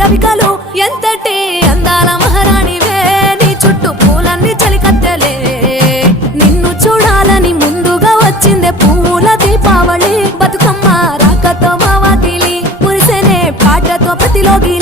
రవికలు ఎంతటి అందాల మహారాణివే నీ చుట్టూ పూలన్నీ చలికత్తెలే నిన్ను చూడాలని ముందుగా వచ్చిందే పూల దీపావళి బతుకమ్మ రాకతో మా వాకిలి మురిసెనే పాటతో ప్రతిలోకి